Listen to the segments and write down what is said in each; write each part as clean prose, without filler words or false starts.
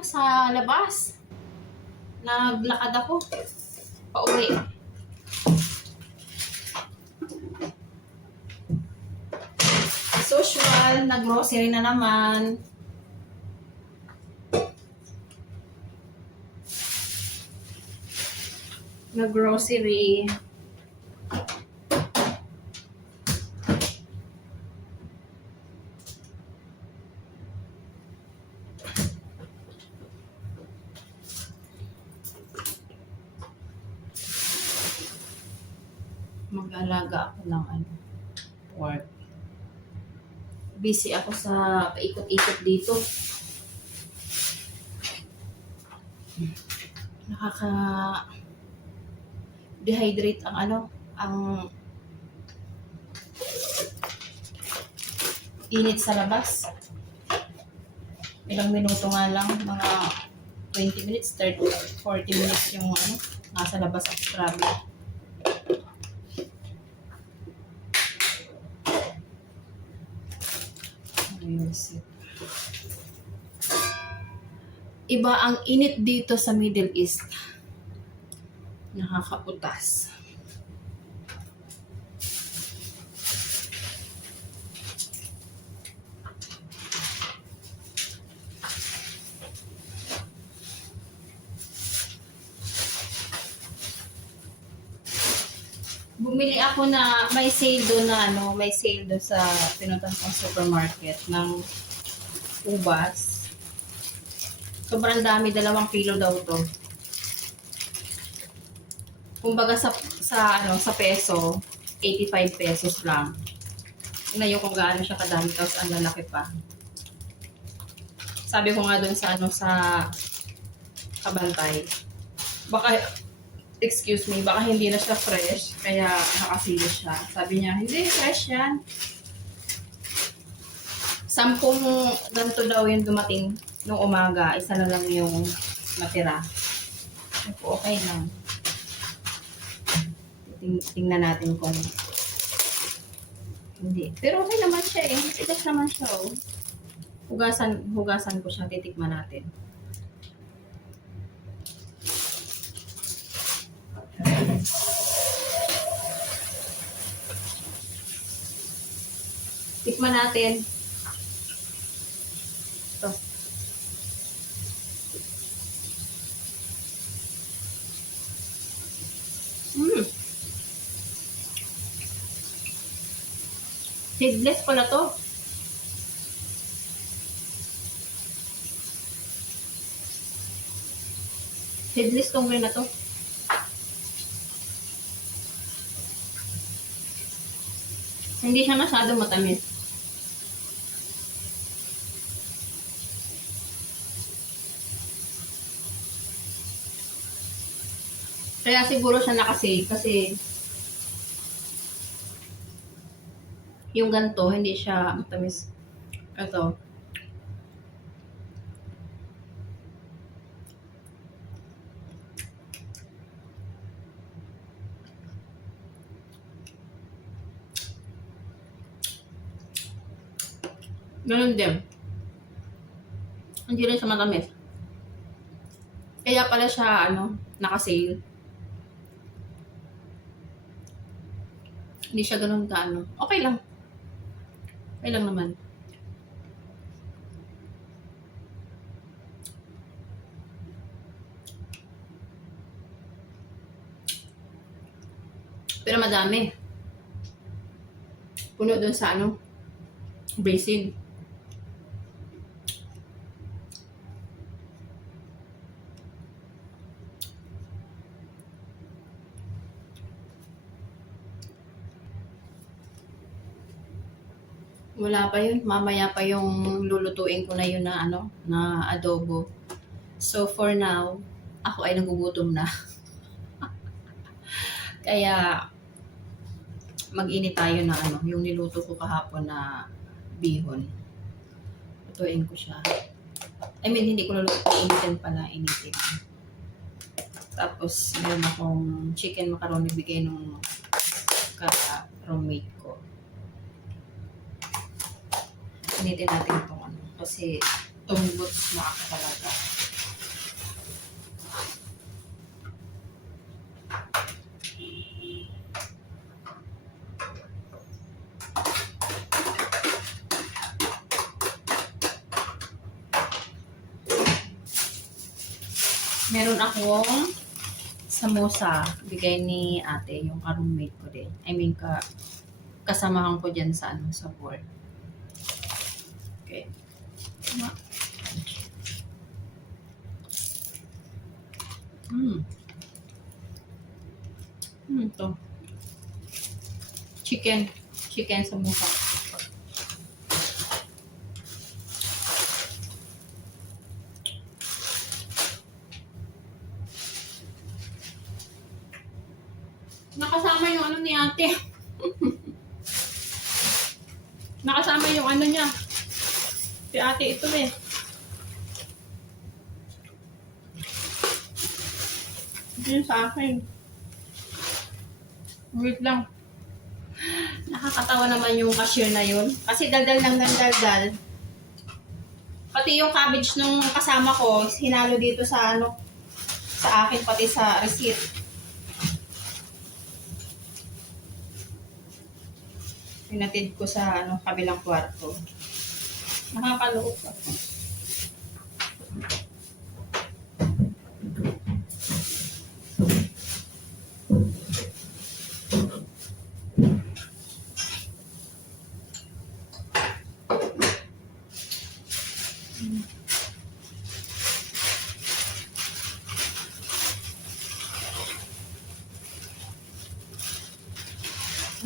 sa labas. Naglakad ako. Pauwi. As usual, nag-grocery na naman. Nag-grocery. Mag-alaga ako ng pork. Busy ako sa paikot-ikot dito. Dehydrate ang init sa labas. Ilang minuto nga lang, mga 20 minutes, 30, 40 minutes yung nasa labas ako. Grabe. Iba ang init dito sa Middle East. Nakakaputas. Bumili ako na may sale doon may sale doon sa pinuntang kong supermarket ng ubas. Sobrang dami, 2 kilo daw to. Kumbaga sa peso, 85 pesos lang. Tingnan nyo kung gaano siya kadami, tapos ang lalaki pa. Sabi ko nga doon sa sa kabantay. Baka baka hindi na siya fresh, kaya nakasilo siya. Sabi niya, hindi, fresh yan. 10 ganito daw yung dumating nung umaga, 1 na lang yung natira. Okay lang. Tingnan natin kung hindi. Pero okay naman siya eh. Tigas naman siya oh. Hugasan ko siya. Titikman natin. Tikman natin. Ito. Seedless pala to. Seedless tong na to. Hindi siya masyadong matamis. Kaya siguro siya nakasave kasi yung ganito, hindi siya matamis. Ito. Ganun din. Hindi rin siya matamis. Kaya pala siya, nakasale. Hindi siya ganun ka, Okay lang. Okay lang naman. Pero madami. Puno dun sa basin. Wala pa yun. Mamaya pa yung lulutuin ko na yun na adobo. So for now, ako ay nagugutom na. Kaya mag-init tayo na yung niluto ko kahapon na bihon. Lutuin ko siya. I mean, hindi ko lulutuin. Initin pala. Initin. Tapos, meron akong chicken macaroni bigay nung ka-roommate ko. Initin natin itong kasi Tunggots na ako talaga. Meron akong samosa, bigay ni ate, yung ka-roommate ko din. I mean, kasamahan ko dyan sa, sa board. Okay. Ito. Chicken samosa. Nakasama yung ano ni ate. Nakasama yung ano niya. Si ate ito eh. Ito yung sa akin. Wait lang. Nakakatawa naman yung cashier na yun. Kasi daldal lang ng daldal. Pati yung cabbage nung kasama ko, hinalo dito sa ano, sa akin, pati sa receipt. Pinatid ko sa ano, kabilang kwarto. Nakakaloob pa.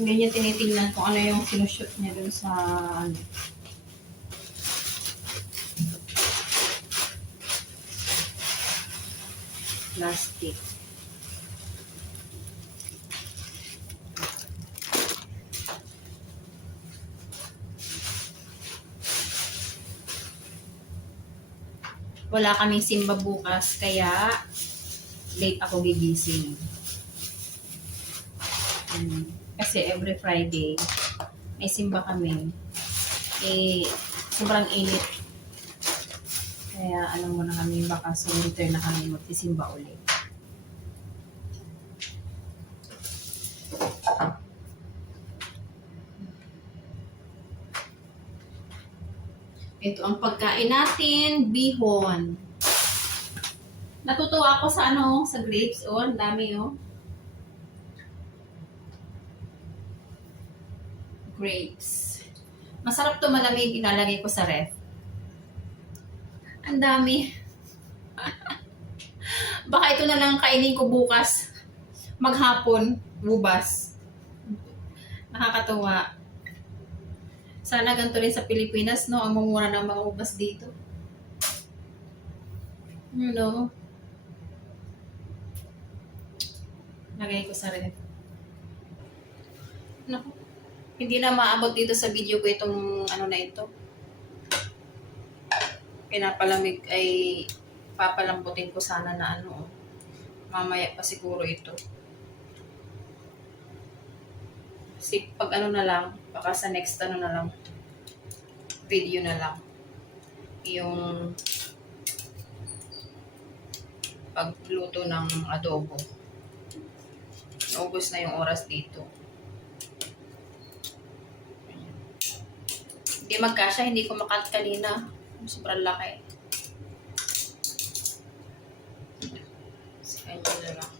Ganyan tinitingnan kung ano yung sinushoot niya dun sa ano. Plastic. Wala kaming simba bukas, kaya late ako gigising. Kasi every Friday, may simba kami. Eh, sobrang init. Kaya ano muna kami, baka sa winter na kami magsisimba ulit. Ito ang pagkain natin, bihon. Natutuwa ako sa ano, sa grapes. Oh, ang dami oh. Grapes. Masarap to, malamig, ilalagay ko sa ref. Ang dami. Baka ito na lang kainin ko bukas. Maghapon, bubas. Nakakatuwa. Sana ganito rin sa Pilipinas, no? Ang mumura ng mga ubas dito. You know? Lagay ko sa ref. Naku. Hindi na maabot dito sa video ko itong ano na ito. Pinapalamig ay papalambutin ko sana na ano. Mamaya pa siguro ito. Kasi pag ano na lang, baka sa next ano na lang, video na lang. Yung pagluto ng adobo. Naubos na yung oras dito. Hindi magkasya, hindi ko makat kanina. Sobrang laki. Kain ko na lang.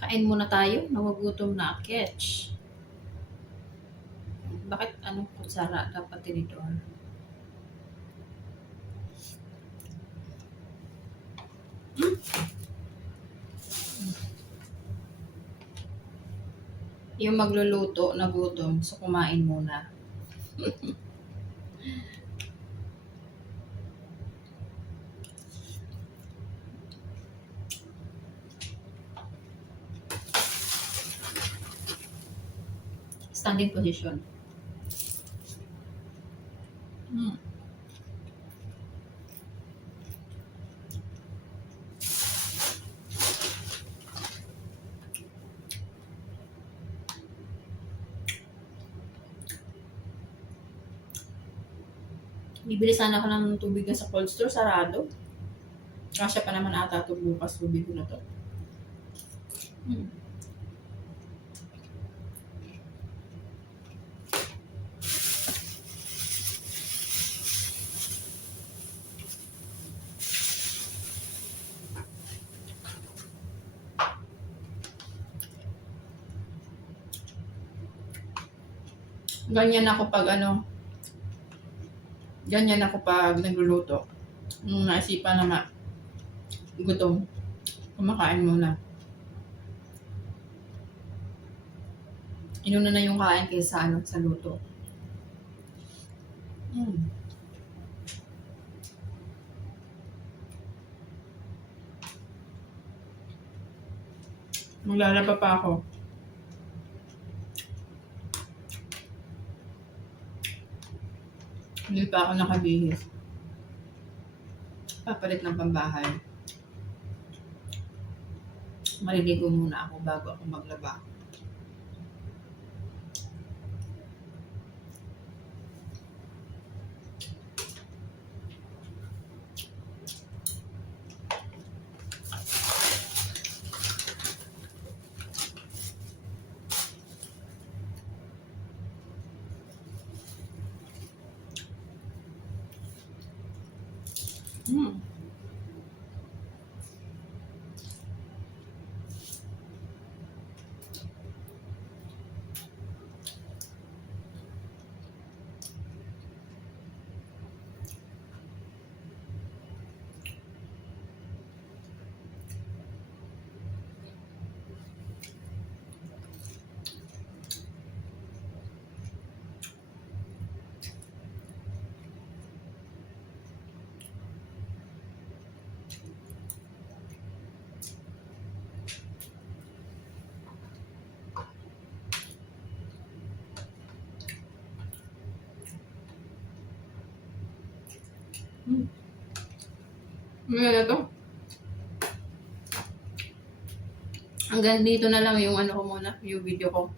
Kain muna tayo. Nawagutom na. Catch. Bakit anong kutsara dapat tinidor? Yung magluluto na gutom, so kumain muna. Standing position. Bibili sana ako ng tubig sa cold store, sarado. Kasya pa naman ata ito bukas, tubig ko na to. Ganyan ako pag ganyan ako pag nagluluto. Nung naisipan na gutom, kumakain muna. Inuna na yung kain kaysa sa luto. Maglalaba pa ako. Hindi pa ako nakabihis. Papalit ng pambahay. Maliligo muna ako bago ako maglaba. Ano to? Hanggang dito na lang yung ko muna, yung video ko.